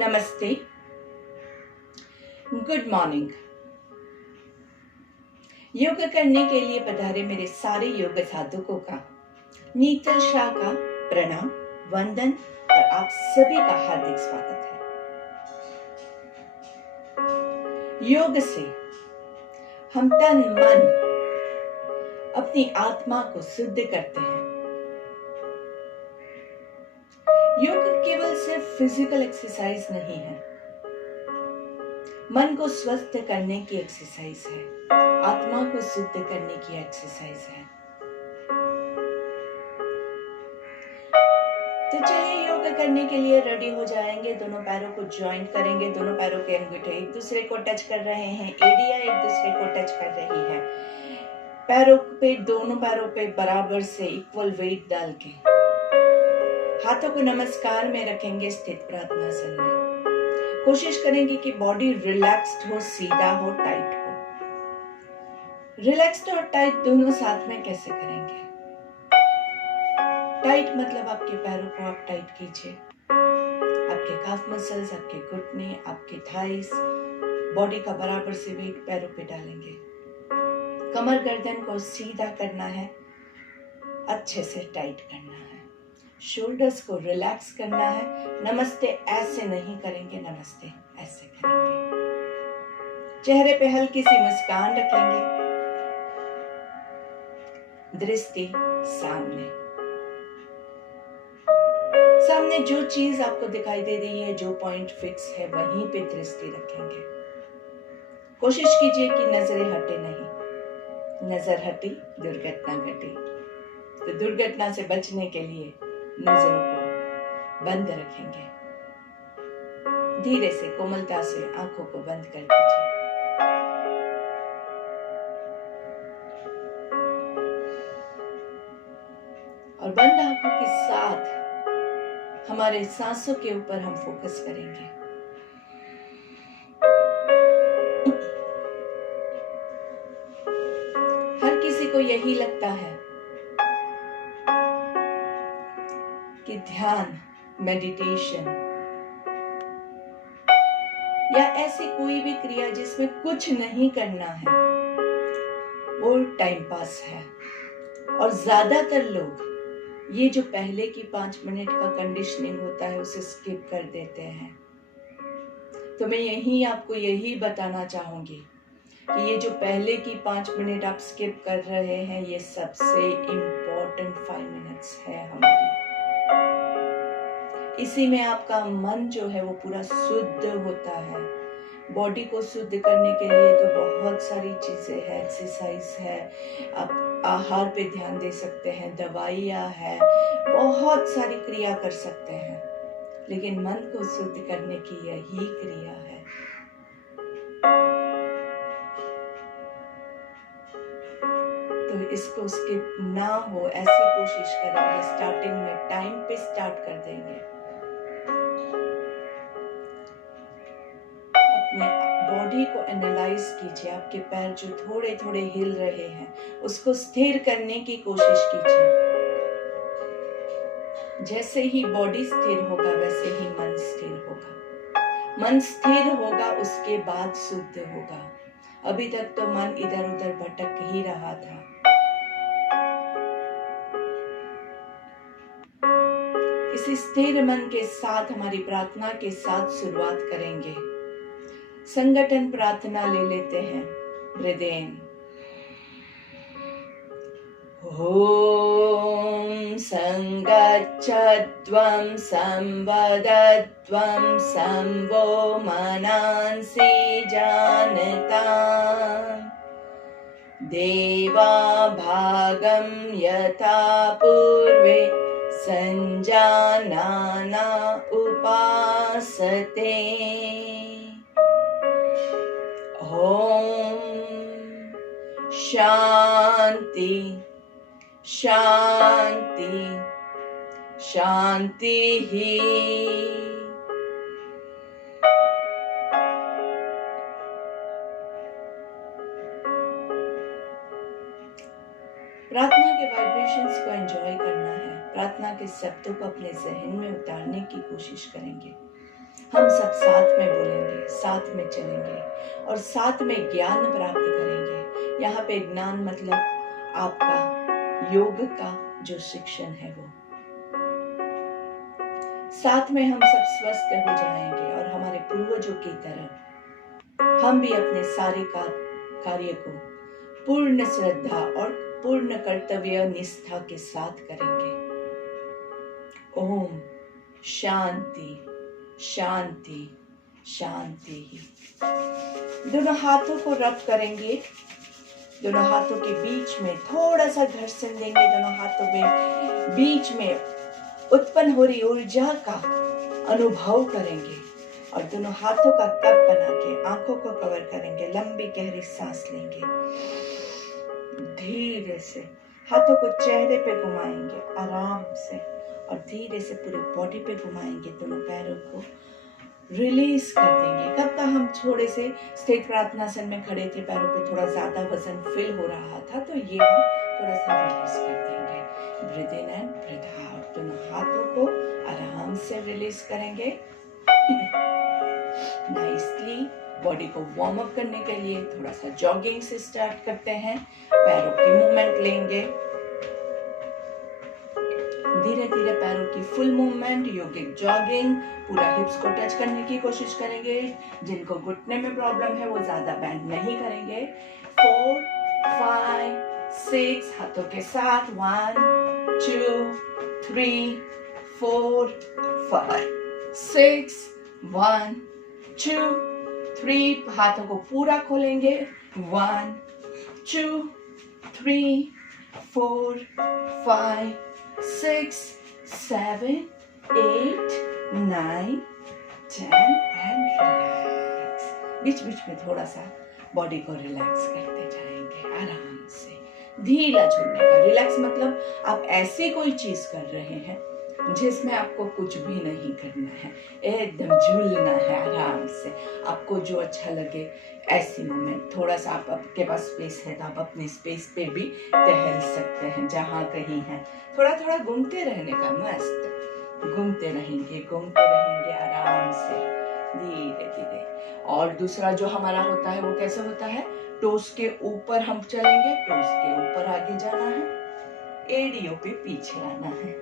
नमस्ते, good morning. योग करने के लिए पधारे मेरे सारे योग साधकों का नीतल शाह का प्रणाम, वंदन और आप सभी का हार्दिक स्वागत है। योग से हम तन मन अपनी आत्मा को शुद्ध करते हैं। योग केवल सिर्फ फिजिकल एक्सरसाइज नहीं है, मन को स्वस्थ करने की एक्सरसाइज है, आत्मा को शुद्ध करने की एक्सरसाइज है। तो चलिए योग करने के लिए रेडी हो जाएंगे। दोनों पैरों को ज्वाइंट करेंगे, दोनों पैरों के अंगूठे एक दूसरे को टच कर रहे हैं, एड़ियां एक दूसरे को टच कर रही है। पैरों पे, दोनों पैरों पे बराबर से इक्वल वेट डाल के हाथों को नमस्कार में रखेंगे, स्थित प्रार्थनासन में। कोशिश करेंगे कि बॉडी रिलैक्स्ड हो, सीधा हो, टाइट हो। रिलैक्स्ड और टाइट दोनों साथ में कैसे करेंगे? टाइट मतलब आपके पैरों को आप टाइट कीजिए, आपके काफ मसल्स, आपके घुटने, आपके थाइस, बॉडी का बराबर से वेट पैरों पे डालेंगे। कमर गर्दन को सीधा करना है, अच्छे से टाइट करना है। शोल्डर्स को रिलैक्स करना है। नमस्ते ऐसे नहीं करेंगे, नमस्ते ऐसे करेंगे। चेहरे पे हल्की सी मुस्कान रखेंगे, दृष्टि सामने। सामने जो चीज आपको दिखाई दे रही है, जो पॉइंट फिक्स है, वहीं पे दृष्टि रखेंगे। कोशिश कीजिए कि नजरें हटे नहीं। नजर हटी दुर्घटना घटी। तो दुर्घटना से बचने के लिए नजरों को बंद रखेंगे। धीरे से, कोमलता से आंखों को बंद कर दीजिए। और बंद आंखों के साथ हमारे सांसों के ऊपर हम फोकस करेंगे। हर किसी को यही लगता है कि ध्यान, मेडिटेशन या ऐसी कोई भी क्रिया जिसमें कुछ नहीं करना है, वो टाइम पास है। और ज्यादातर लोग ये जो पहले की 5 मिनट का कंडीशनिंग होता है उसे स्किप कर देते हैं। तो मैं आपको यही बताना चाहूंगी कि ये जो पहले की 5 मिनट आप स्किप कर रहे हैं, ये सबसे इम्पोर्टेंट 5 मिनट्स है हमारी। इसी में आपका मन जो है वो पूरा शुद्ध होता है। बॉडी को शुद्ध करने के लिए तो बहुत सारी चीजें हैं, एक्सरसाइज है, आप आहार पे ध्यान दे सकते हैं, दवाइयाँ है, बहुत सारी क्रिया कर सकते हैं, लेकिन मन को शुद्ध करने की यही क्रिया है। तो इसको स्किप ना हो ऐसी कोशिश करेंगे। स्टार्टिंग में टाइम पे स्टार्ट कर देंगे। अपने बॉडी को एनालाइज कीजिए। आपके पैर जो थोड़े थोड़े हिल रहे हैं, उसको स्थिर करने की कोशिश कीजिए। जैसे ही बॉडी स्थिर होगा, वैसे ही मन स्थिर होगा। मन स्थिर होगा, उसके बाद शुद्ध होगा। अभी तक तो मन इधर उधर भटक ही रहा था। इसी स्थिर मन के साथ, हमारी प्रार्थना के साथ शुरुआत करेंगे। संगठन प्रार्थना ले लेते हैं। ब्रीथ इन। ओम संगच्छध्वं संवदध्वं संवो मनांसि जानताम् देवा भागं यथा पूर्वे संजानाना उपासते। ओम शांति शांति शांति ही। प्रार्थना के वाइब्रेशंस को एंजॉय करना है। प्रार्थना के शब्दों को अपने जहन में उतारने की कोशिश करेंगे। हम सब साथ में बोलेंगे, साथ में चलेंगे और साथ में ज्ञान प्राप्त करेंगे। यहाँ पे ज्ञान मतलब आपका योग का जो शिक्षण है वो। साथ में हम सब स्वस्थ हो जाएंगे और हमारे पूर्वजों की तरह हम भी अपने सारे कार्य को पूर्ण श्रद्धा और पूर्ण कर्तव्य निष्ठा के साथ करेंगे। ओम शांति शांति शांति। दोनों हाथों को रब करेंगे, दोनों हाथों के बीच में थोड़ा सा घर्षण देंगे, दोनों हाथों में बीच में उत्पन्न हो रही ऊर्जा का अनुभव करेंगे और दोनों हाथों का कप बना के आंखों को कवर करेंगे। लंबी गहरी सांस लेंगे, धीरे से हाथों को चेहरे पे घुमाएंगे आराम से और धीरे से पूरे बॉडी पे घुमाएंगे। दोनों पैरों को रिलीज कर देंगे। कब का हम थोड़े से स्थिर प्रार्थनासन में खड़े थे, पैरों पे थोड़ा ज्यादा वजन फील हो रहा था, तो ये हम थोड़ा सा रिलीज कर देंगे। Breathe in and breathe out. दोनों हाथों को आराम से रिलीज करेंगे। नाइसली बॉडी को वार्म अप करने के लिए थोड़ा सा जॉगिंग से स्टार्ट करते हैं। पैरों की मूवमेंट लेंगे, धीरे धीरे पैरों की फुल मूवमेंट, योगिक जॉगिंग। पूरा हिप्स को टच करने की कोशिश करेंगे। जिनको घुटने में प्रॉब्लम है वो ज्यादा बैंड नहीं करेंगे। 4 5 6 हाथों के साथ 1 2 3 4 5 6 1 2 3 हाथों को पूरा खोलेंगे। 1 2 3 4 5 6 7 8 9 10 एंड रिलैक्स। बीच बीच में थोड़ा सा बॉडी को रिलैक्स करते जाएंगे आराम से। ढीला छोड़ने का। रिलैक्स मतलब आप ऐसी कोई चीज कर रहे हैं जिसमें आपको कुछ भी नहीं करना है, एकदम झूलना है आराम से। आपको जो अच्छा लगे ऐसी मोमेंट। थोड़ा सा आपके पास स्पेस है तो आप अपने स्पेस पे भी टहल सकते हैं, जहाँ कहीं है। थोड़ा थोड़ा घूमते रहने का, मस्त घूमते रहेंगे आराम से धीरे धीरे। और दूसरा जो हमारा होता है वो कैसे होता है, टोस के ऊपर हम चलेंगे, टोस के ऊपर आगे जाना है, एड़ियों पे पीछे आना है।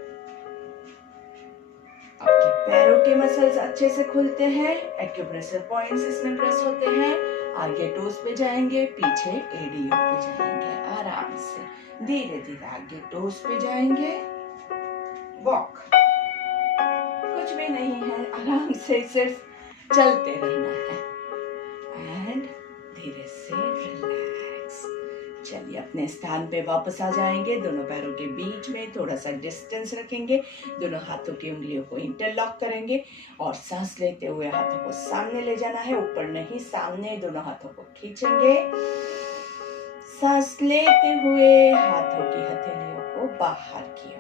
आपके पैरों के मसल्स अच्छे से खुलते हैं, एक्यूप्रेशर पॉइंट्स इसमें प्रेस होते हैं। आगे टोस पे जाएंगे, पीछे एड़ियों पे जाएंगे आराम से। धीरे धीरे आगे टोस पे जाएंगे, वॉक। कुछ भी नहीं है, आराम से सिर्फ चलते रहना है एंड धीरे से रिलैक्स। चलिए अपने स्थान पे वापस आ जाएंगे। दोनों पैरों के बीच में थोड़ा सा डिस्टेंस रखेंगे, दोनों हाथों की उंगलियों को इंटरलॉक करेंगे और सांस लेते हुए हाथों को सामने ले जाना है, ऊपर नहीं सामने। दोनों हाथों को खींचेंगे, सांस लेते हुए हाथों की हथेलियों को बाहर की ओर,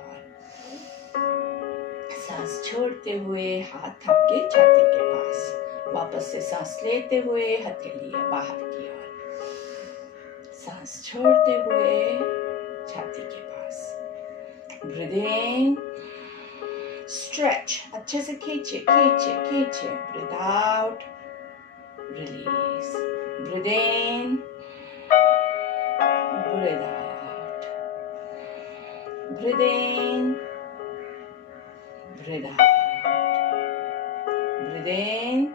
सांस छोड़ते हुए हाथ आपके छाती के पास। वापस से सांस लेते हुए हथेलियां बाहर की ओर, सांस छोड़ते हुए छाती के पास। ब्रीथ इन, स्ट्रेच, अच्छे से खींचे खींचे खींचे। Breathe out, release. Breathe in, breathe out, breathe in, breathe out, breathe in,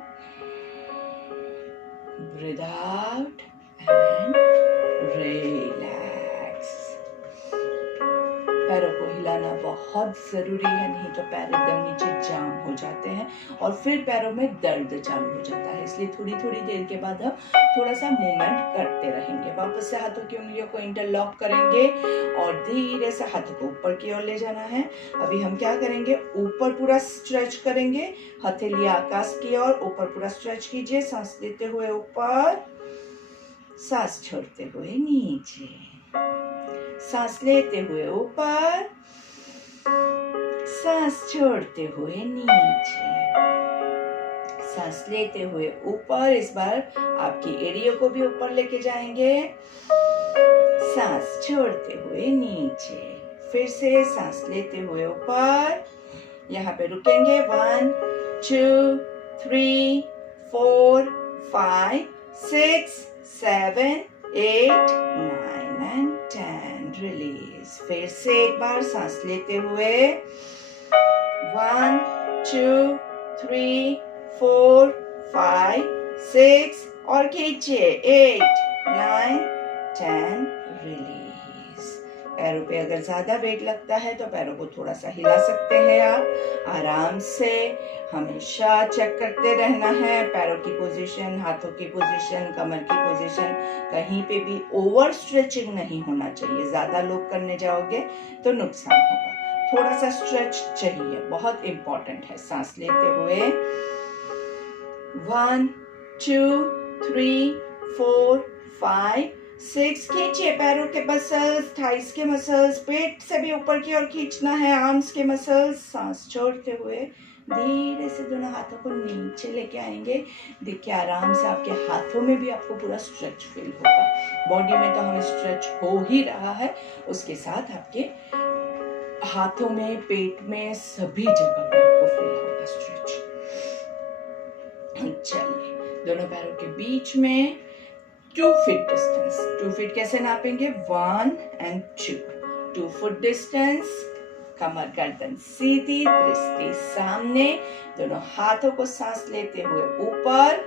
breathe out and relax. पैरों को हिलाना बहुत जरूरी है, नहीं तो पैर एकदम नीचे जाम हो जाते हैं और फिर पैरों में दर्द चालू हो जाता है। इसलिए थोड़ी थोड़ी देर के बाद हम थोड़ा सा मूवमेंट करते रहेंगे। वापस से हाथों की उंगलियों को इंटरलॉक करेंगे और धीरे से हाथों को ऊपर की ओर ले जाना है। अभी हम क्या करेंगे, ऊपर पूरा स्ट्रेच करेंगे, हथेलियां आकाश की ओर, ऊपर पूरा स्ट्रेच कीजिए। सांस लेते हुए ऊपर, सांस छोड़ते हुए नीचे, सांस लेते हुए ऊपर, सांस छोड़ते हुए नीचे, सांस लेते हुए ऊपर। इस बार आपकी एड़ियों को भी ऊपर लेके जाएंगे, सांस छोड़ते हुए नीचे। फिर से सांस लेते हुए ऊपर, यहाँ पे रुकेंगे। 1 2 3 4 5 6 7 8 9 and 10. रिलीज। फिर से एक बार सांस लेते हुए 1 2 3 4 5 6 और खींचिए 8 9 10. रिलीज। पैरों पे अगर ज्यादा वेट लगता है तो पैरों को थोड़ा सा हिला सकते हैं आप। आराम से हमेशा चेक करते रहना है पैरों की पोजीशन, हाथों की पोजीशन, कमर की पोजीशन। कहीं पे भी ओवर स्ट्रेचिंग नहीं होना चाहिए। ज्यादा लोग करने जाओगे तो नुकसान होगा। थोड़ा सा स्ट्रेच चाहिए, बहुत इंपॉर्टेंट है। सांस लेते हुए 1 2 3 4 5 6 खींचिए पैरों के मसल्स, थाइस के मसल्स, पेट से भी ऊपर की ओर खींचना है, आर्म्स के मसल्स। सांस छोड़ते हुए धीरे से दोनों हाथों को नीचे लेके आएंगे। देखिए आराम से आपके हाथों में भी आपको पूरा स्ट्रेच फील होगा। बॉडी में तो हमें स्ट्रेच हो ही रहा है, उसके साथ आपके हाथों में, पेट में, सभी जगह पे आपको फील होगा स्ट्रेच। चलिए दोनों पैरों के बीच में 2 फीट डिस्टेंस। 2 फीट कैसे नापेंगे? 1 and 2. 2 foot distance. कमर गर्दन सीधी, दृष्टि सामने। दोनों हाथों को सांस लेते हुए ऊपर।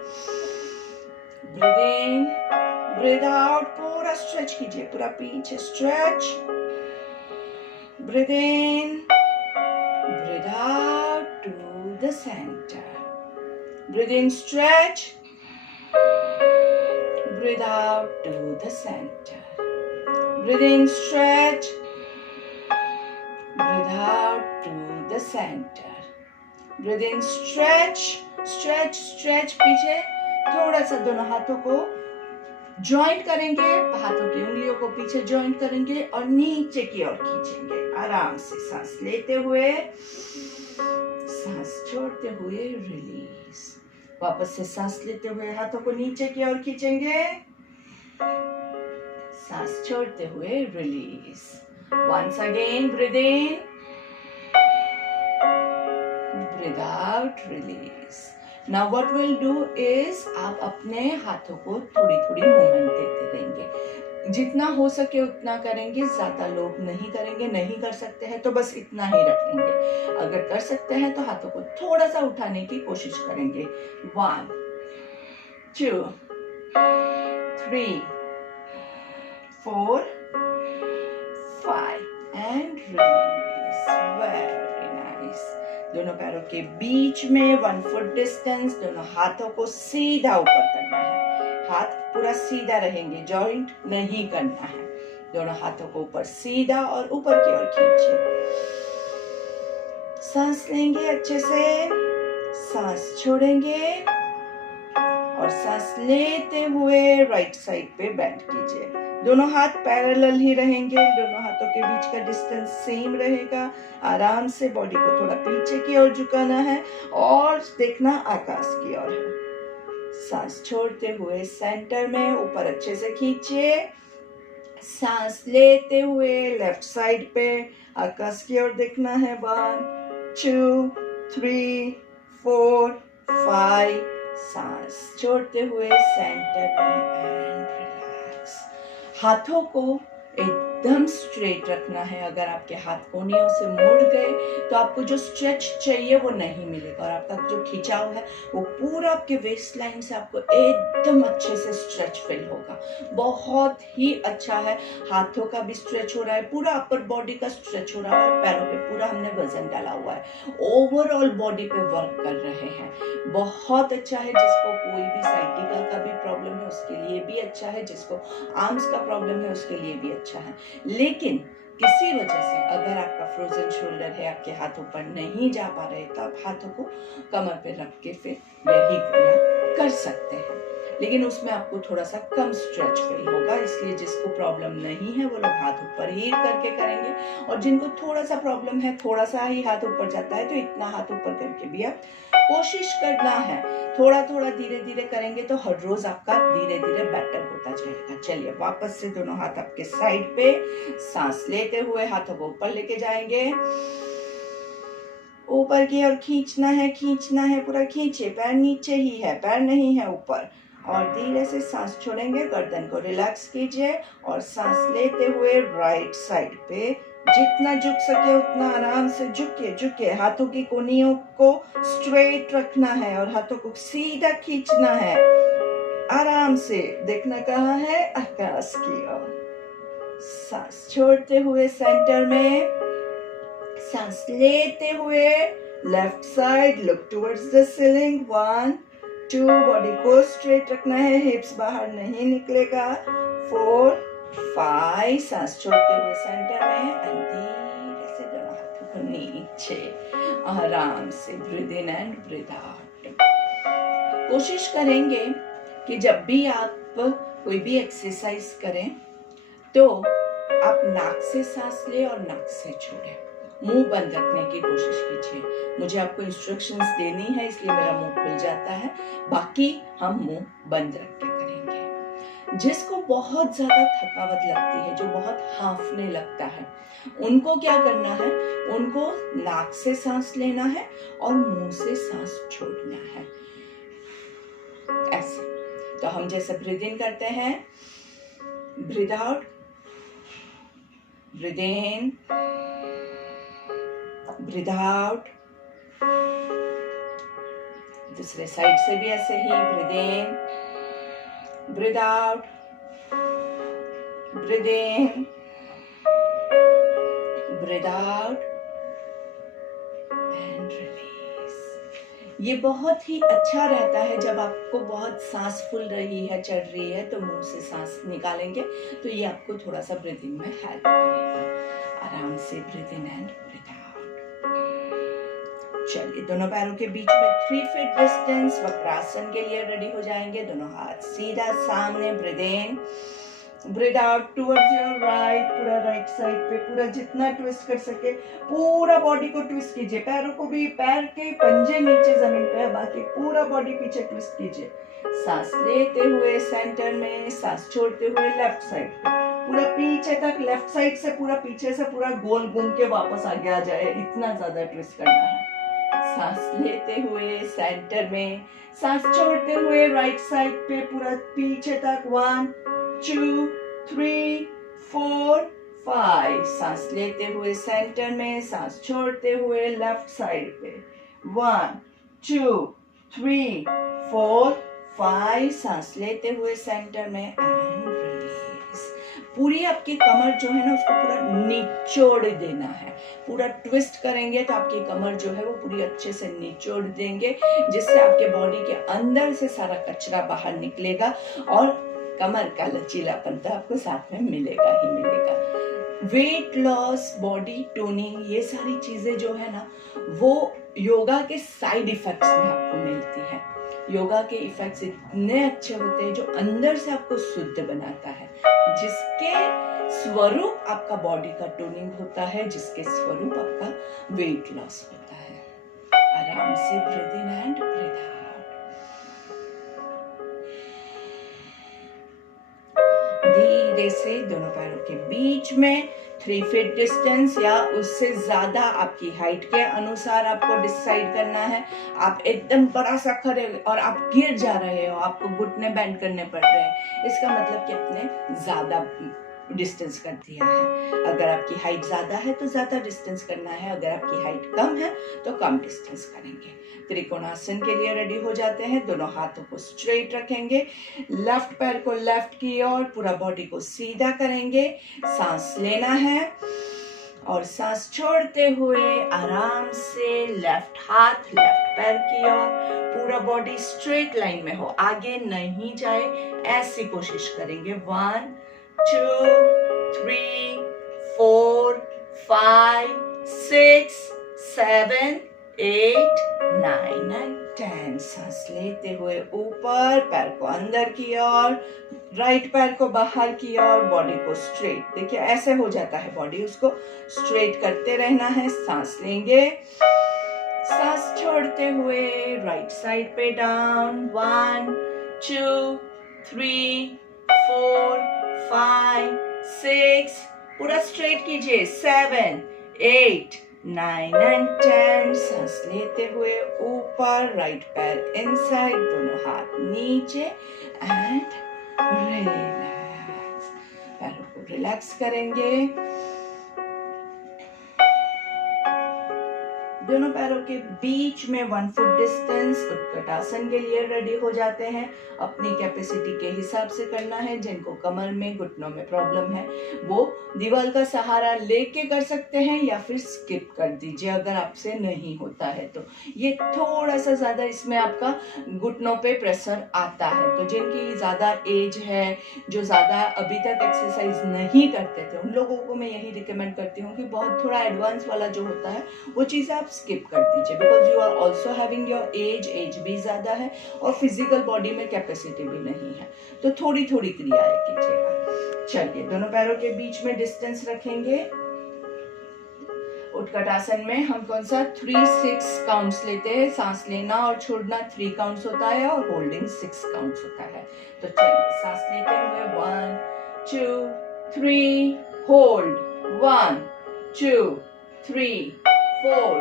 Breathe in, breathe out. पूरा स्ट्रेच कीजिए, पूरा पीछे stretch. Breathe in, breathe out to the centre. Breathe in, stretch. Breathe out to the center. Breathe in, stretch. Breathe out to the center. Breathe in, stretch. Stretch, stretch. पीछे थोड़ा सा दोनों हाथों को जॉइंट करेंगे, हाथों की उंगलियों को पीछे जॉइंट करेंगे और नीचे की ओर खींचेंगे। आराम से सांस लेते हुए, सांस छोड़ते हुए रिलीज। वापस से सांस लेते हुए हाथों को नीचे की ओर खींचेंगे, सांस छोड़ते हुए release. Once again breathe in, breathe out, release. Now what will do is आप अपने हाथों को थोड़ी थोड़ी मूवमेंट देते रहेंगे। जितना हो सके उतना करेंगे, ज्यादा लोग नहीं करेंगे। नहीं कर सकते हैं तो बस इतना ही रखेंगे। अगर कर सकते हैं तो हाथों को थोड़ा सा उठाने की कोशिश करेंगे। 1 2 3 4 5 एंड रिलीज। Very nice. दोनों पैरों के बीच में 1 फुट डिस्टेंस। दोनों हाथों को सीधा ऊपर करना है। हाथ पूरा सीधा रहेंगे, जॉइंट नहीं करना है। दोनों हाथों को ऊपर सीधा और ऊपर की ओर खींचिए। सांस लेंगे अच्छे से, सांस छोड़ेंगे और सांस लेते हुए राइट साइड पे बेंड कीजिए। दोनों हाथ पैरेलल ही रहेंगे। दोनों हाथों के बीच का डिस्टेंस सेम रहेगा। आराम से बॉडी को थोड़ा पीछे की ओर झुकाना है और देखना आकाश की ओर है। सांस छोड़ते हुए सेंटर में ऊपर अच्छे से खींचिए। सांस लेते हुए लेफ्ट साइड पे आकाश की ओर देखना है। 1 2 3 4 5। सांस छोड़ते हुए सेंटर में एंड रिलैक्स। हाथों को एकदम स्ट्रेट रखना है। अगर आपके हाथ कोनियों से मुड़ गए तो आपको जो स्ट्रेच चाहिए वो नहीं मिलेगा और आपका जो खिंचाव है वो पूरा आपके वेस्ट लाइन से आपको एकदम अच्छे से स्ट्रेच फील होगा। बहुत ही अच्छा है। हाथों का भी स्ट्रेच हो रहा है, पूरा अपर बॉडी का स्ट्रेच हो रहा है और पैरों पे पूरा हमने वजन डाला हुआ है। ओवरऑल बॉडी पे वर्क कर रहे हैं। बहुत अच्छा है। जिसको कोई भी साइटिका का भी प्रॉब्लम है उसके लिए भी अच्छा है। जिसको आर्म्स का प्रॉब्लम है उसके लिए भी अच्छा है। लेकिन किसी वजह से अगर आपका फ्रोजन शोल्डर है, आपके हाथ ऊपर नहीं जा पा रहे तो आप हाथों को कमर पे रख के फिर यही क्रिया कर सकते हैं। लेकिन उसमें आपको थोड़ा सा कम स्ट्रेच फील होगा। इसलिए जिसको प्रॉब्लम नहीं है वो लोग हाथ ऊपर ही करके करेंगे और जिनको थोड़ा सा प्रॉब्लम है, थोड़ा सा ही हाथ ऊपर जाता है तो इतना हाथ ऊपर करके भी आप कोशिश करना है। थोड़ा थोड़ा धीरे धीरे करेंगे तो हर रोज आपका धीरे धीरे बेटर होता जाएगा। चलिए वापस से दोनों हाथ आपके साइड पे, सांस लेते हुए हाथों को ऊपर लेके जाएंगे ऊपर की ओर खींचना है, पूरा खींचे, पैर नीचे ही है, पैर नहीं है ऊपर। और धीरे से सांस छोड़ेंगे, गर्दन को रिलैक्स कीजिए और सांस लेते हुए राइट साइड पे जितना झुक सके उतना आराम से झुकिए। हाथों की कोनियों को स्ट्रेट रखना है और हाथों को सीधा खींचना है। आराम से देखना कहाँ है, आकाश की ओर। सांस छोड़ते हुए सेंटर में, सांस लेते हुए left side, look towards the ceiling. 1 2, body को स्ट्रेट रखना है, हिप्स बाहर नहीं निकलेगा। 4 5, सांस छोड़ते हुए सेंटर में एंड धीरे से दोनों हाथों को नीचे, आराम से breathe in and breathe out. कोशिश करेंगे कि जब भी आप कोई भी एक्सरसाइज करें तो आप नाक से सांस ले और नाक से छोड़ें। मुंह बंद रखने की कोशिश कीजिए। मुझे आपको इंस्ट्रक्शंस देनी है इसलिए मेरा मुंह खुल जाता है, बाकी हम मुंह बंद रख के करेंगे। जिसको बहुत ज्यादा थकावट लगती है, जो बहुत हांफने लगता है, उनको क्या करना है, उनको नाक से सांस लेना है और मुंह से सांस छोड़ना है, ऐसे। तो हम जैसे ब्रीथ इन करते हैं, breathe out, breathe in, breathe out. दूसरे साइड से भी ऐसे ही, breathe in, breathe out, breathe in, breathe out and release. ये बहुत ही अच्छा रहता है जब आपको बहुत सांस फूल रही है, चढ़ रही है, तो मुंह से सांस निकालेंगे तो ये आपको थोड़ा सा ब्रीथिंग में हेल्प करेगा। आराम से breathe in and breathe out. चलिए, दोनों पैरों के बीच में 3 फीट डिस्टेंस, वक्रासन के लिए रेडी हो जाएंगे। दोनों हाथ सीधा सामने, breathe in, breathe out towards your right. पूरा राइट साइड पे पूरा जितना ट्विस्ट कर सके पूरा बॉडी को ट्विस्ट कीजिए। पैरों को भी, पैर के पंजे नीचे जमीन पे है, बाकी पूरा बॉडी पीछे ट्विस्ट कीजिए। सांस लेते हुए सेंटर में, सांस छोड़ते हुए लेफ्ट साइड पे, पूरा पीछे तक, लेफ्ट साइड से पूरा पीछे से पूरा गोल घूम के वापस आगे आ जाए, इतना ज्यादा ट्विस्ट करना है। सांस लेते हुए सेंटर में, सांस छोड़ते हुए राइट साइड पे पूरा पीछे तक। 1 2 3 4 5, सांस लेते हुए सेंटर में, सांस छोड़ते हुए लेफ्ट साइड पे। 1 2 3 4 5, सांस लेते हुए सेंटर में एंड रिलीज। पूरी आपकी कमर जो है ना, उसको पूरा निचोड़ देना है। पूरा ट्विस्ट करेंगे तो आपकी कमर जो है वो पूरी अच्छे से निचोड़ देंगे, जिससे आपके बॉडी के अंदर से सारा कचरा बाहर निकलेगा और कमर का लचीलापन तो आपको साथ में मिलेगा ही मिलेगा। वेट लॉस, बॉडी टोनिंग, ये सारी चीजें जो है ना, वो योगा के साइड इफेक्ट्स में आपको मिलती है। योगा के इफेक्ट्स इतने अच्छे होते हैं जो अंदर से आपको शुद्ध बनाता है, जिसके स्वरूप आपका बॉडी का टोनिंग होता है, जिसके स्वरूप आपका वेट लॉस होता है। आराम से breathe in and breathe out. धीरे से दोनों पैरों के बीच में 3 फीट डिस्टेंस या उससे ज्यादा आपकी हाइट के अनुसार आपको डिसाइड करना है। आप एकदम बड़ा सा खड़े और आप गिर जा रहे हो, आपको घुटने बेंड करने पड़ रहे हैं, इसका मतलब कि आपने ज्यादा डिस्टेंस कर दिया है। अगर आपकी हाइट ज्यादा है तो ज्यादा डिस्टेंस करना है, अगर आपकी हाइट कम है तो कम डिस्टेंस करेंगे। त्रिकोणासन के लिए रेडी हो जाते हैं। दोनों हाथों को स्ट्रेट रखेंगे, लेफ्ट पैर को लेफ्ट की ओर, पूरा बॉडी को सीधा करेंगे। सांस लेना है और सांस छोड़ते हुए आराम से लेफ्ट हाथ लेफ्ट पैर की ओर, पूरा बॉडी स्ट्रेट लाइन में हो, आगे नहीं जाए, ऐसी कोशिश करेंगे। 1 2 3 4 5 6 7 8 9 and 10। सांस लेते हुए ऊपर, पैर को अंदर की ओर, राइट पैर को बाहर की ओर, बॉडी को स्ट्रेट, देखिए ऐसे हो जाता है बॉडी, उसको स्ट्रेट करते रहना है। सांस लेंगे, सांस छोड़ते हुए राइट साइड पे डाउन। 1 2 3 4 5 6, पूरा स्ट्रेट कीजिए। 7 8 9 and 10, सांस लेते हुए ऊपर, राइट पैर इनसाइड, दोनों हाथ नीचे एंड रिलैक्स। पैरों को रिलैक्स करेंगे। दोनों पैरों के बीच में 1 फुट डिस्टेंस। उत्कटासन के लिए रेडी हो जाते हैं। अपनी कैपेसिटी के हिसाब से करना है। जिनको कमर में, घुटनों में प्रॉब्लम है वो दीवार का सहारा लेके कर सकते हैं या फिर स्किप कर दीजिए अगर आपसे नहीं होता है तो। ये थोड़ा सा ज्यादा इसमें आपका घुटनों पे प्रेशर आता है, तो जिनकी ज्यादा एज है, जो ज्यादा अभी तक एक्सरसाइज नहीं करते थे, उन लोगों को मैं यही रिकमेंड करती हूँ कि बहुत थोड़ा एडवांस वाला जो होता है वो चीज़ आप स्किप कर दीजिए, because you are also having your age भी ज्यादा है और फिजिकल बॉडी में कैपेसिटी भी नहीं है, तो थोड़ी थोड़ी क्रियाएं कीजिएगा। चलिए, दोनों पैरों के बीच में डिस्टेंस रखेंगे। उत्कटासन में हम कौन सा 3-6 काउंट्स लेते हैं। सांस लेना और छोड़ना 3 काउंट्स होता है और होल्डिंग 6 काउंट्स होता है। तो चलिए, सांस लेते हुए 1 2 3, होल्ड 1 2 3 4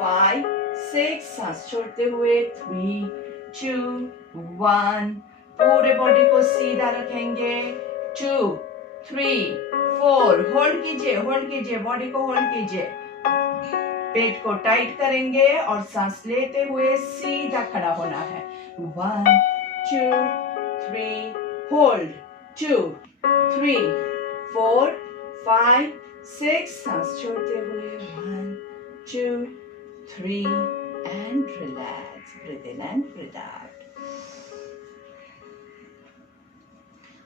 5 6, सांस छोड़ते हुए 3 2 1, पूरे बॉडी को सीधा रखेंगे 2 3 4, होल्ड कीजिए, बॉडी को होल्ड कीजिए, पेट को टाइट करेंगे और सांस लेते हुए सीधा खड़ा होना है। 1 2 3, होल्ड 2 3 4 5 6, सांस छोड़ते हुए 1 2 3 and relax. Breathe in and breathe out.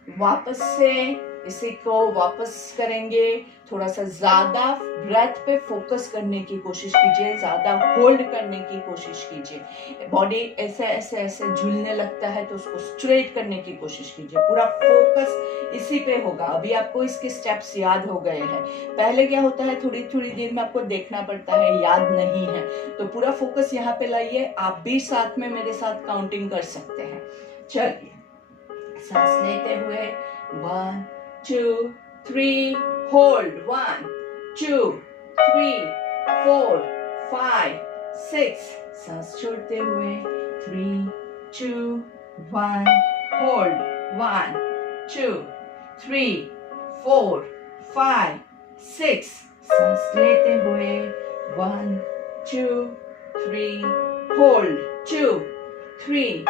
वापस से इसी को वापस करेंगे। थोड़ा सा ज्यादा ब्रेथ पे फोकस करने की कोशिश कीजिए, ज्यादा होल्ड करने की कोशिश कीजिए। बॉडी ऐसे ऐसे ऐसे झूलने लगता है तो उसको स्ट्रेट करने की कोशिश कीजिए। पूरा फोकस इसी पे होगा। अभी आपको इसके स्टेप्स याद हो गए हैं। पहले क्या होता है, थोड़ी थोड़ी देर में आपको देखना पड़ता है, याद नहीं है, तो पूरा फोकस यहाँ पे लाइए। आप भी साथ में मेरे साथ काउंटिंग कर सकते हैं। चलिए, सांस लेते हुए 1 2 3, होल्ड 1 2 3 4 5 6, सांस छोड़ते हुए 3 2 1, होल्ड 1 2 3 4 5 6, सांस लेते हुए 1 2 3, hold 2 3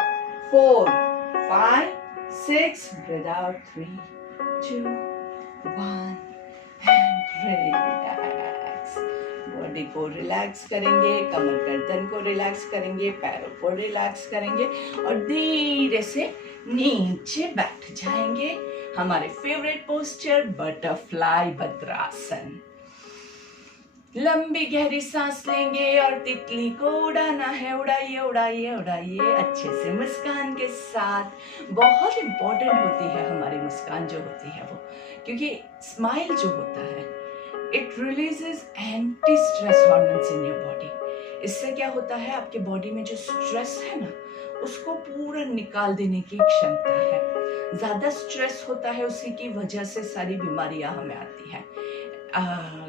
4 5 6, breathe out 3 2 1 and relax। Body को रिलैक्स करेंगे, कमर गर्दन को रिलैक्स करेंगे, पैरों को रिलैक्स करेंगे और धीरे से नीचे बैठ जाएंगे। हमारे फेवरेट पोस्चर बटरफ्लाई भद्रासन। लंबी गहरी सांस लेंगे और तितली को उड़ाना है। उड़ाइए उड़ाइए उड़ाइए अच्छे से मुस्कान के साथ। बहुत इंपॉर्टेंट होती है हमारी मुस्कान जो होती है वो, क्योंकि स्माइल जो होता है it releases anti stress hormones in your body. इससे क्या होता है, आपके बॉडी में जो स्ट्रेस है ना उसको पूरा निकाल देने की क्षमता है। ज्यादा स्ट्रेस होता है, उसी की वजह से सारी बीमारियां हमें आती है।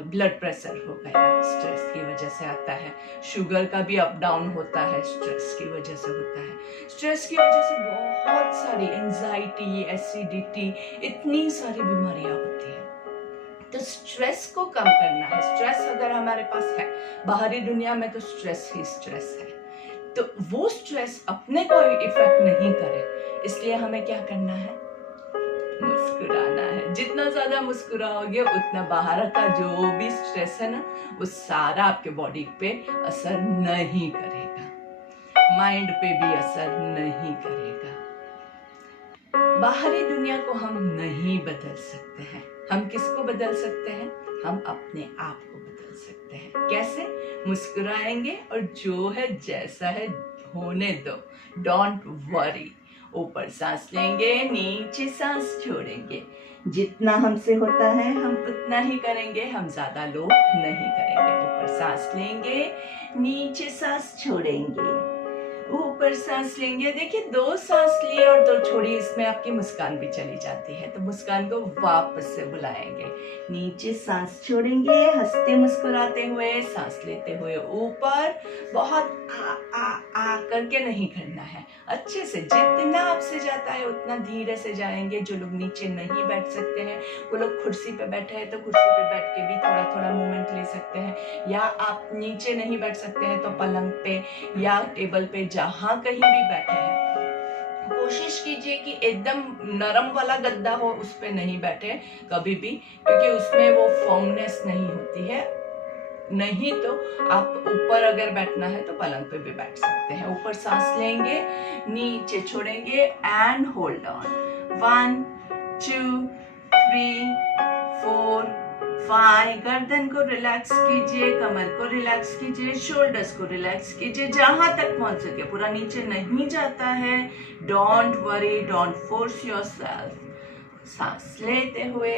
ब्लड प्रेशर हो गया, स्ट्रेस की वजह से आता है। शुगर का भी अप डाउन होता है, स्ट्रेस की वजह से होता है। स्ट्रेस की वजह से बहुत सारी एंजाइटी, एसिडिटी, इतनी सारी बीमारियां होती है। तो स्ट्रेस को कम करना है। स्ट्रेस अगर हमारे पास है, बाहरी दुनिया में तो स्ट्रेस ही स्ट्रेस है, तो वो स्ट्रेस अपने को इफेक्ट नहीं करे, इसलिए हमें क्या करना है, मुस्कुराना है। जितना ज्यादा मुस्कुराओगे उतना बाहर का जो भी स्ट्रेस है ना वो सारा आपके बॉडी पे असर नहीं करेगा, माइंड पे भी असर नहीं करेगा। बाहरी दुनिया को हम नहीं बदल सकते हैं, हम किसको बदल सकते हैं, हम अपने आप को बदल सकते हैं। कैसे? मुस्कुराएंगे और जो है जैसा है होने दो, डोंट वरी। ऊपर सांस लेंगे, नीचे सांस छोड़ेंगे। जितना हमसे होता है हम उतना ही करेंगे, हम ज्यादा लोग नहीं करेंगे। ऊपर सांस लेंगे, नीचे सांस छोड़ेंगे। ऊपर सांस लेंगे। देखिए 2 सांस लिए और 2 छोड़ी, इसमें आपकी मुस्कान भी चली जाती है, तो मुस्कान को वापस से बुलाएंगे। नीचे सांस छोड़ेंगे, हंसते मुस्कुराते हुए, सांस लेते हुए ऊपर। बहुत आ करके नहीं करना है, अच्छे से जितना आपसे जाता है उतना धीरे से जाएंगे। जो लोग नीचे नहीं बैठ सकते हैं वो लोग कुर्सी पे बैठे हैं तो कुर्सी पे बैठ के भी थोड़ा थोड़ा मूवमेंट ले सकते हैं, या आप नीचे नहीं बैठ सकते हैं तो पलंग पे या टेबल पे जहां कहीं भी बैठे हैं, कोशिश कीजिए कि एकदम नरम वाला गद्दा हो, उस पे नहीं बैठे कभी भी, क्योंकि उसमें वो फर्मनेस नहीं होती है। नहीं तो आप ऊपर अगर बैठना है तो पलंग पे भी बैठ सकते हैं। ऊपर सांस लेंगे, नीचे छोड़ेंगे एंड होल्ड ऑन। 1 2 3 4 5। गर्दन को रिलैक्स कीजिए, कमर को रिलैक्स कीजिए, शोल्डर्स को रिलैक्स कीजिए, जहां तक पहुंच सके। पूरा नीचे नहीं जाता है। Don't worry, don't force yourself. सांस लेते हुए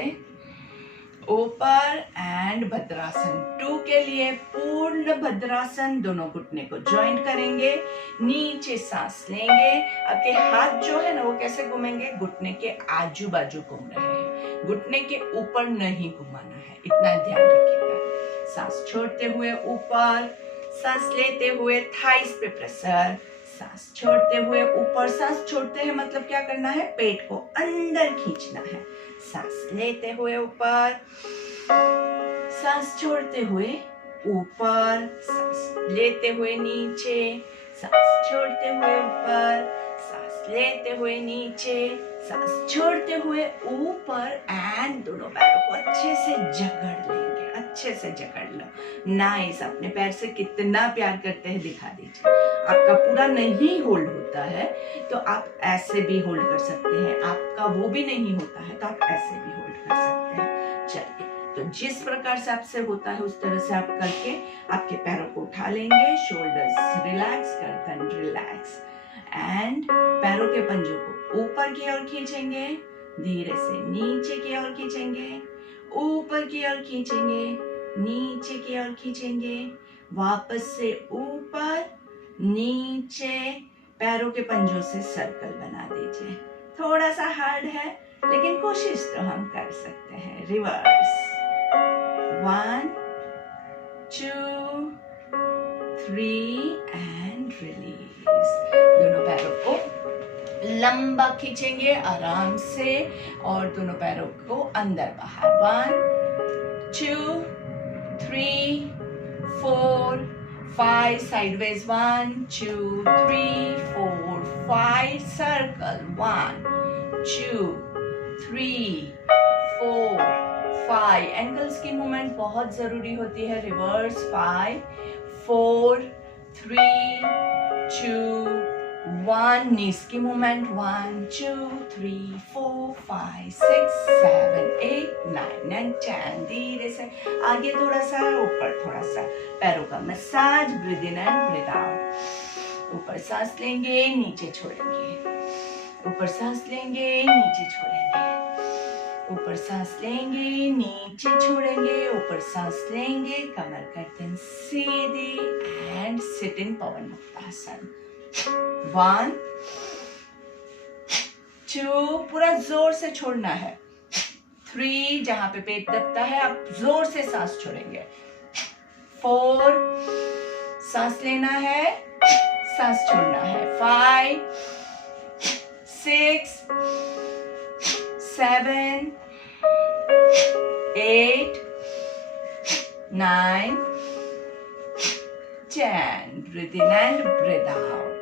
ऊपर एंड भद्रासन 2 के लिए पूर्ण भद्रासन, दोनों घुटने को ज्वाइंट करेंगे, नीचे सांस लेंगे। आपके हाथ जो है ना वो कैसे घूमेंगे, घुटने के आजू बाजू घूम रहे हैं, घुटने के ऊपर नहीं घुमाना है, इतना ध्यान रखिएगा। सांस छोड़ते हुए ऊपर, सांस लेते हुए थाइस पे प्रेशर, सांस छोड़ते हुए ऊपर। सांस छोड़ते हैं मतलब क्या करना है, पेट को अंदर खींचना है। सांस लेते हुए ऊपर, सांस छोड़ते हुए ऊपर, सांस लेते हुए नीचे, सांस छोड़ते हुए ऊपर, सांस लेते हुए नीचे, सांस छोड़ते हुए ऊपर एंड दोनों पैरों को अच्छे से जकड़ लेंगे, अच्छे से जकड़ लो। नाइस। अपने पैर से कितना प्यार करते हैं दिखा दीजिए। आपका पूरा नहीं होल्ड होता है तो आप ऐसे भी होल्ड कर सकते हैं, आपका वो भी नहीं होता है तो आप ऐसे भी होल्ड कर सकते हैं। चलिए, तो जिस प्रकार से आपसे होता है उस तरह से आप करके आपके पैरों को उठा लेंगे। शोल्डर्स रिलैक्स, गर्दन रिलैक्स एंड पैरों के पंजों को ऊपर की ओर खींचेंगे, धीरे से नीचे की ओर खींचेंगे, ऊपर की ओर खींचेंगे, नीचे की ओर खींचेंगे, वापस से ऊपर नीचे। पैरों के पंजों से सर्कल बना दीजिए। थोड़ा सा हार्ड है लेकिन कोशिश तो हम कर सकते हैं। Reverse 1 2 3 and release. दोनों पैरों को लंबा खींचेंगे आराम से और दोनों पैरों को अंदर बाहर। 1 2 3 4 5 sideways, 1 2 3 4 5 circle, 1 2 3 4 5। एंकल्स की मूवमेंट बहुत जरूरी होती है। रिवर्स 5 4 3 2 1। नीज की मूवमेंट 1 2 3 4 5 6 7 8 9 एंड 10। धीरे से आगे थोड़ा सा, ऊपर थोड़ा सा, पैरों का massage. Breathe in and breathe out. ऊपर सांस लेंगे, नीचे छोड़ेंगे, ऊपर सांस लेंगे, नीचे छोड़ेंगे, ऊपर सांस लेंगे, नीचे छोड़ेंगे, ऊपर सांस लेंगे, कमर गर्दन सीधी एंड सिट इन पवन मुक्तासन। 1 2, पूरा जोर से छोड़ना है। 3, जहां पे पेट दबता है आप जोर से सांस छोड़ेंगे। 4, सांस लेना है, सांस छोड़ना है। 5 6 7 8 9 10। Breathe in and breathe out.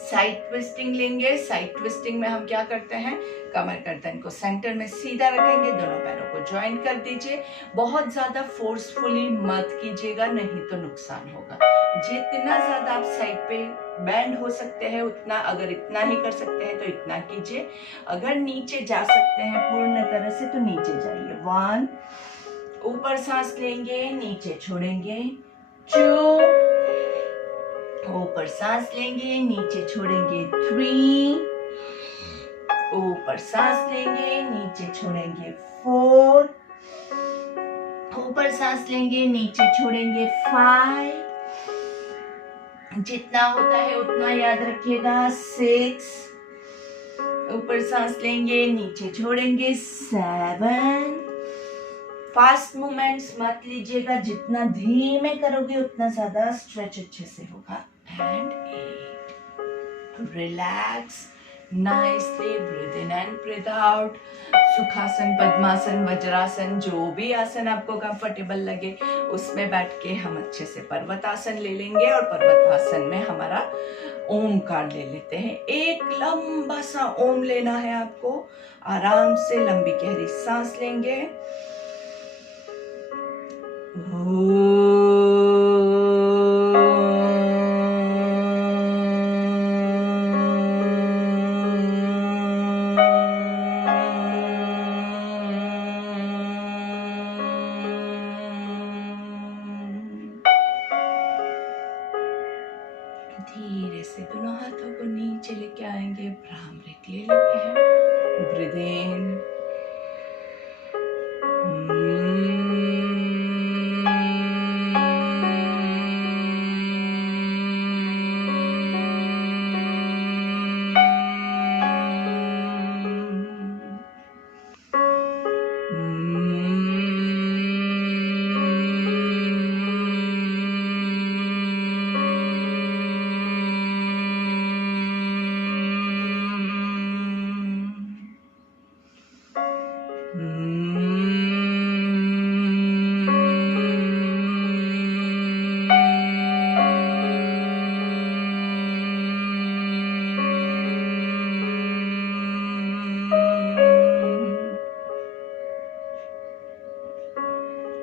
Side twisting लेंगे। साइड ट्विस्टिंग में हम क्या करते हैं, कमर गर्दन को सेंटर में सीधा रखेंगे, दोनों पैरों को ज्वाइंट कर दीजिए। बहुत ज्यादा फोर्सफुली मत कीजिएगा, नहीं तो नुकसान होगा। जितना ज्यादा आप साइड पे बैंड हो सकते हैं उतना, अगर इतना ही कर सकते हैं तो इतना कीजिए। अगर नीचे जा सकते हैं पूर्ण तरह से तो नीचे जाइए। 1, ऊपर सांस लेंगे, नीचे छोड़ेंगे। 2, ऊपर सांस लेंगे, नीचे छोड़ेंगे। 3, ऊपर सांस लेंगे, नीचे छोड़ेंगे। 4, ऊपर सांस लेंगे, नीचे छोड़ेंगे। 5, जितना होता है उतना याद रखिएगा। 6, ऊपर सांस लेंगे, नीचे छोड़ेंगे। 7, फास्ट मूवमेंट्स मत लीजिएगा, जितना धीमे करोगे उतना ज्यादा स्ट्रेच अच्छे से होगा। And 8, relax nicely, breathe in and breathe out. Sukhasana, Padmasana, Vajrasana, जो भी आसन आपको कंफर्टेबल लगे उसमें बैठ के हम अच्छे से पर्वतासन ले लेंगे। और पर्वतासन में हमारा ओमकार ले लेते हैं। एक लंबा सा ओम लेना है आपको। आराम से लंबी गहरी सांस लेंगे। धीरे से दोनों हाथों को नीचे लेके आएंगे। भ्रामरिक ले लेते हैं। ब्रीथ इन,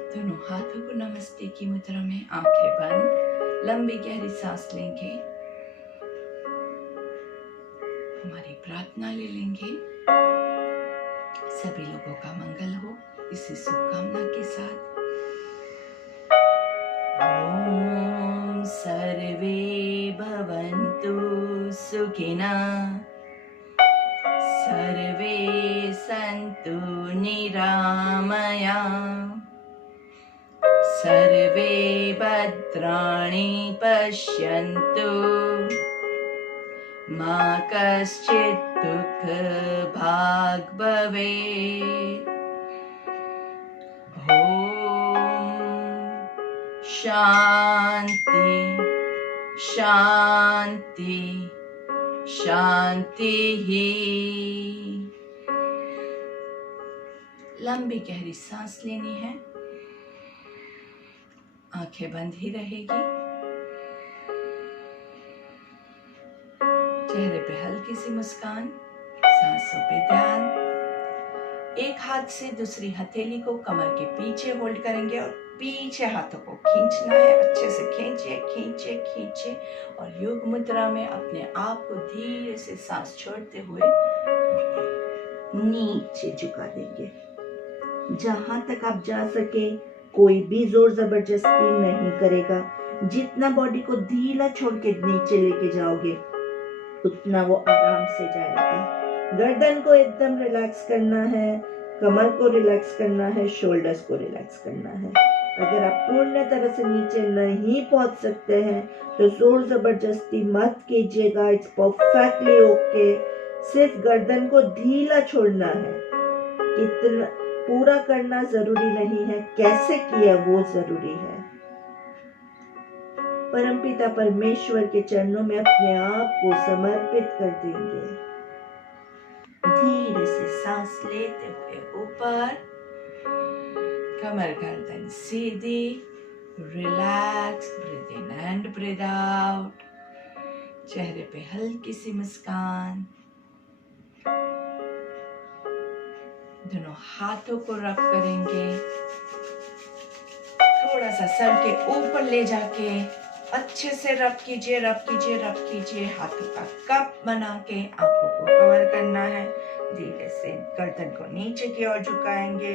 दोनों हाथों को नमस्ते की मुद्रा में, आंखें बंद, लंबी गहरी सांस लेंगे। हमारी प्रार्थना ले लेंगे। सभी लोगों का मंगल हो, इसी शुभकामना के साथ। ओम सर्वे भवन्तु सुखिनः, सर्वे सन्तु निरामया, सर्वे भद्राणि पश्यन्तु, मा कश्चित् दुःखभाग् भवेत्। ॐ शान्ति शान्ति शान्तिः। लंबी गहरी सांस लेनी है। आंखें बंद ही रहेगी। चेहरे पे हल्की सी मुस्कान, सांसों पे ध्यान। एक हाथ से दूसरी हथेली को कमर के पीछे होल्ड करेंगे और पीछे हाथों को खींचना है। अच्छे से खींचे खींचे खींचे और योग मुद्रा में अपने आप को धीरे से सांस छोड़ते हुए नीचे झुका देंगे। जहां तक आप जा सके, कोई भी जोर जबरदस्ती नहीं करेगा। जितना बॉडी को ढीला छोड़ के नीचे लेके जाओगे उतना वो आराम से जाएगा। गर्दन को एकदम रिलैक्स करना है, कमर को रिलैक्स करना है, शोल्डर्स को रिलैक्स करना है। अगर आप पूर्ण तरह से नीचे नहीं पहुंच सकते हैं तो जोर जबरदस्ती मत कीजिएगा। It's perfectly okay. सिर्फ गर्दन को ढीला छोड़ना है। इतना पूरा करना जरूरी नहीं है, कैसे किया वो जरूरी है। परमपिता परमेश्वर के चरणों में अपने आप को समर्पित कर देंगे। धीरे से सांस लेते हुए ऊपर, कमर गर्दन सीधी, relax, breathe in and breathe out. चेहरे पे हल्की सी मुस्कान। दोनों हाथों को रब करेंगे। थोड़ा सा सर के ऊपर ले जाके अच्छे से रब कीजिए, रब कीजिए, रब कीजिए। हाथों का कप बना के आंखों को कवर करना है। धीरे से गर्दन को नीचे की ओर झुकाएंगे।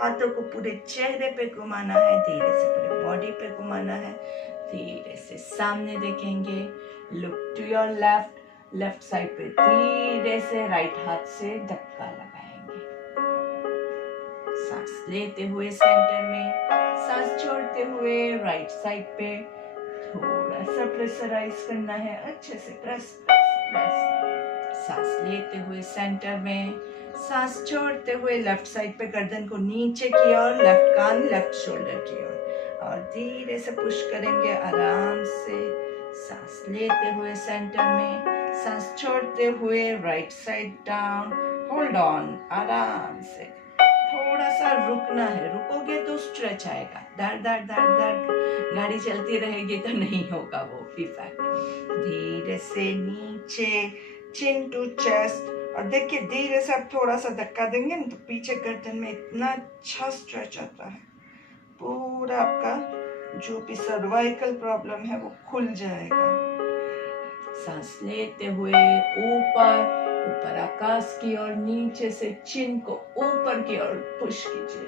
हाथों को पूरे चेहरे पे घुमाना है, धीरे से पूरे बॉडी पे घुमाना है। धीरे से सामने देखेंगे। Look to your left, left side पे धीरे से राइट हाथ से धक्का लगाएंगे। सांस लेते हुए सेंटर में, सांस छोड़ते हुए राइट साइड पे थोड़ा सा प्रेशराइज करना है, अच्छे से प्रेस प्रेस प्रेस। सांस लेते हुए सेंटर में, सांस छोड़ते हुए लेफ्ट साइड पे गर्दन को नीचे की ओर, लेफ्ट कान लेफ्ट शोल्डर की ओर, और धीरे से पुश करेंगे आराम से। सांस लेते हुए सेंटर में, सांस छोड़ते हुए right side down, hold on आराम से। थोड़ा सा रुकना है, रुकोगे तो स्ट्रेच आएगा, दर्द दर्द दर्द दर्द गाड़ी चलती रहेगी तो नहीं होगा वो इफेक्ट। धीरे से नीचे, चिन टू चेस्ट, और देखिए धीरे से आप थोड़ा सा धक्का देंगे ना तो पीछे गर्दन में इतना अच्छा स्ट्रेच आता है, पूरा आपका जो भी सर्वाइकल प्रॉब्लम है वो खुल जाएगा। सांस लेते हुए ऊपर ऊपर आकाश की ओर, नीचे से चिन को ऊपर की ओर पुश कीजिए।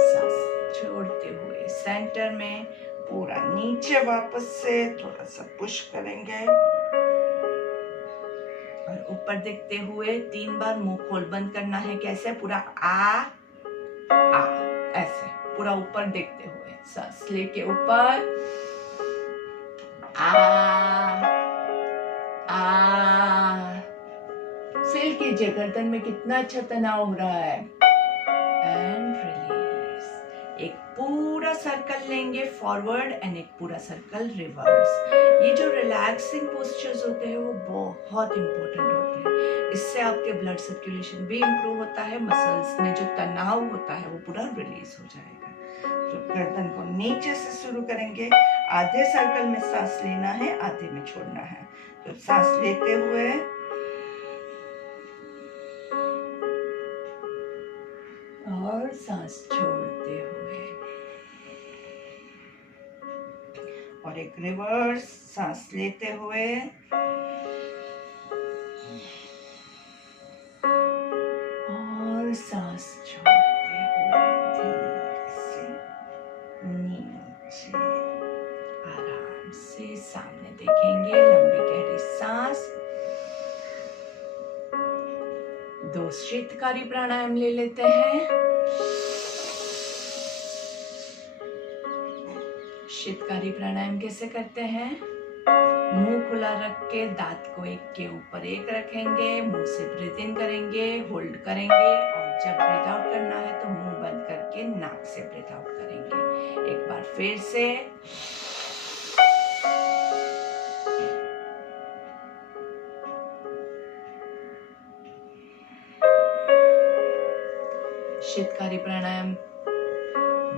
सांस छोड़ते हुए सेंटर में, पूरा नीचे वापस से थोड़ा सा पुश करेंगे, और ऊपर देखते हुए 3 बार मुंह खोल बंद करना है। कैसे? पूरा आ ऐसे पूरा ऊपर देखते हुए सांस लेके ऊपर फील कीजिए गर्दन में कितना अच्छा तनाव हो रहा है, एंड रिलीज। एक पूरा सर्कल लेंगे फॉरवर्ड एंड एक पूरा सर्कल रिवर्स। ये जो रिलैक्सिंग पोस्चर्स होते हैं वो बहुत इंपॉर्टेंट होते हैं, इससे आपके ब्लड सर्कुलेशन भी इंप्रूव होता है, मसल्स में जो तनाव होता है वो पूरा रिलीज हो जाएगा। तो गर्दन को नीचे से शुरू करेंगे, आधे सर्कल में सांस लेना है, आधे में छोड़ना है। तो सांस लेते हुए और सांस छोड़ते हुए, और एक रिवर्स, सांस लेते हुए और सांस छोड़ते हुए धीरे से नीचे आराम से सामने देखेंगे। लंबी गहरी सांस। 2 शीतकारी प्राणायाम ले लेते हैं। शीतकारी प्राणायाम कैसे करते हैं? मुंह खुला रख के दांत को एक के ऊपर एक रखेंगे, मुंह से ब्रीथ इन करेंगे, होल्ड करेंगे, और जब ब्रीथ आउट करना है तो मुंह बंद करके नाक से ब्रीथ आउट करेंगे। एक बार फिर से। शीतकारी प्राणायाम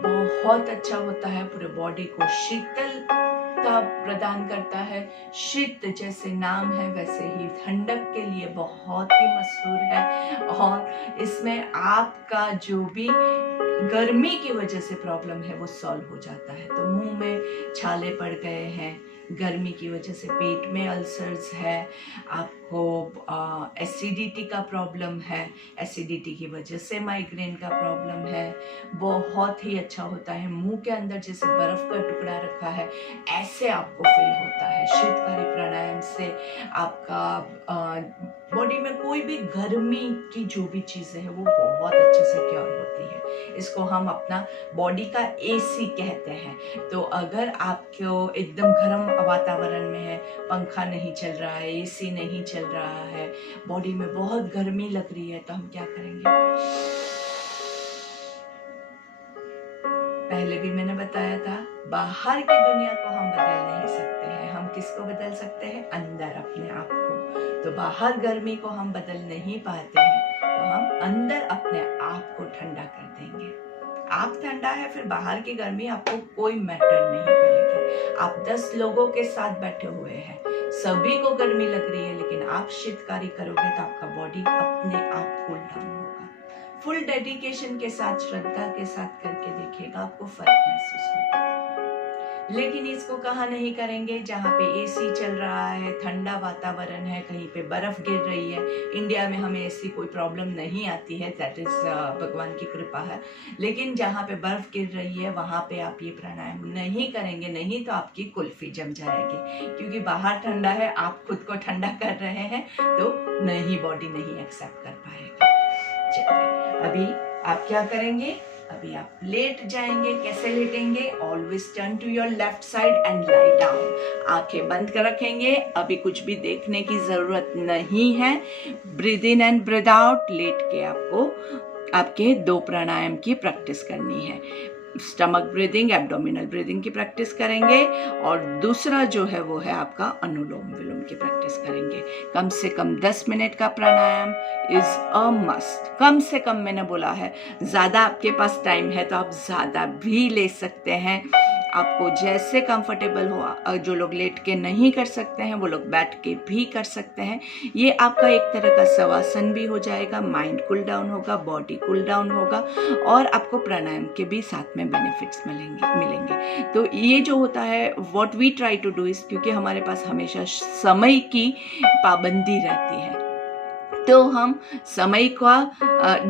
बहुत अच्छा होता है, पूरे बॉडी को शीतलता प्रदान करता है। शीत जैसे नाम है वैसे ही ठंडक के लिए बहुत ही मशहूर है, और इसमें आपका जो भी गर्मी की वजह से प्रॉब्लम है वो सॉल्व हो जाता है। तो मुंह में छाले पड़ गए हैं, गर्मी की वजह से पेट में अल्सर्स है, आपको एसिडिटी का प्रॉब्लम है, एसिडिटी की वजह से माइग्रेन का प्रॉब्लम है, बहुत ही अच्छा होता है। मुंह के अंदर जैसे बर्फ का टुकड़ा रखा है ऐसे आपको फील होता है। शीतकारी प्राणायाम से आपका बॉडी में कोई भी गर्मी की जो भी चीजें है वो बहुत अच्छे से क्योर होती है। इसको हम अपना बॉडी का एसी कहते हैं। तो अगर आपको एकदम गर्म वातावरण में है, पंखा नहीं चल रहा है, एसी नहीं चल रहा है, बॉडी में बहुत गर्मी लग रही है, तो हम क्या करेंगे? पहले भी मैंने बताया था, बाहर की दुनिया को हम बदल नहीं सकते हैं, हम किसको बदल सकते हैं? अंदर अपने आप को। तो बाहर गर्मी को हम बदल नहीं पाते हैं, तो हम अंदर अपने आप को ठंडा कर देंगे। आप ठंडा है, फिर बाहर की गर्मी आपको कोई मैटर नहीं करेगी। आप 10 लोगों के साथ बैठे हुए हैं, सभी को गर्मी लग रही है, लेकिन आप शीतकारी करोगे तो आपका बॉडी अपने आप कूल डाउन होगा। फुल डेडिकेशन के साथ, श्रद्धा के साथ करके देखिएगा, आपको फर्क महसूस होगा। लेकिन इसको कहाँ नहीं करेंगे? जहाँ पे एसी चल रहा है, ठंडा वातावरण है, कहीं पे बर्फ गिर रही है। इंडिया में हमें ऐसी कोई प्रॉब्लम नहीं आती है, दैट इज भगवान की कृपा है। लेकिन जहाँ पे बर्फ गिर रही है वहाँ पे आप ये प्राणायाम नहीं करेंगे, नहीं तो आपकी कुल्फी जम जाएगी, क्योंकि बाहर ठंडा है, आप खुद को ठंडा कर रहे हैं, तो नहीं, बॉडी नहीं एक्सेप्ट कर पाएगा। चलिए, अभी आप क्या करेंगे? अब अभी आप लेट जाएंगे। कैसे लेटेंगे? Always turn to your left side and lie down. आंखें बंद कर रखेंगे, अभी कुछ भी देखने की जरूरत नहीं है। Breathe in and breathe out. Let के आपको आपके 2 प्राणायाम की प्रैक्टिस करनी है। स्टमक ब्रीदिंग, एब्डोमिनल ब्रीदिंग की प्रैक्टिस करेंगे और दूसरा जो है वो है आपका अनुलोम विलोम की प्रैक्टिस करेंगे। कम से कम 10 मिनट का प्राणायाम इज अ मस्ट। कम से कम मैंने बोला है, ज़्यादा आपके पास टाइम है तो आप ज़्यादा भी ले सकते हैं, आपको जैसे कंफर्टेबल हो। जो लोग लेट के नहीं कर सकते हैं वो लोग बैठ के भी कर सकते हैं। ये आपका एक तरह का शवासन भी हो जाएगा, माइंड कूल डाउन होगा, बॉडी कूल डाउन होगा और आपको प्राणायाम के भी साथ में बेनिफिट्स मिलेंगे। तो ये जो होता है, what we try to do is, क्योंकि हमारे पास हमेशा समय की पाबंदी रहती है तो हम समय का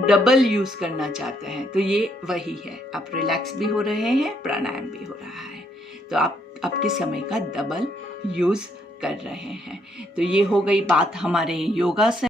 डबल यूज करना चाहते हैं, तो ये वही है। आप रिलैक्स भी हो रहे हैं, प्राणायाम भी हो रहा है, तो आप आपके समय का डबल यूज कर रहे हैं। तो ये हो गई बात हमारे योगासन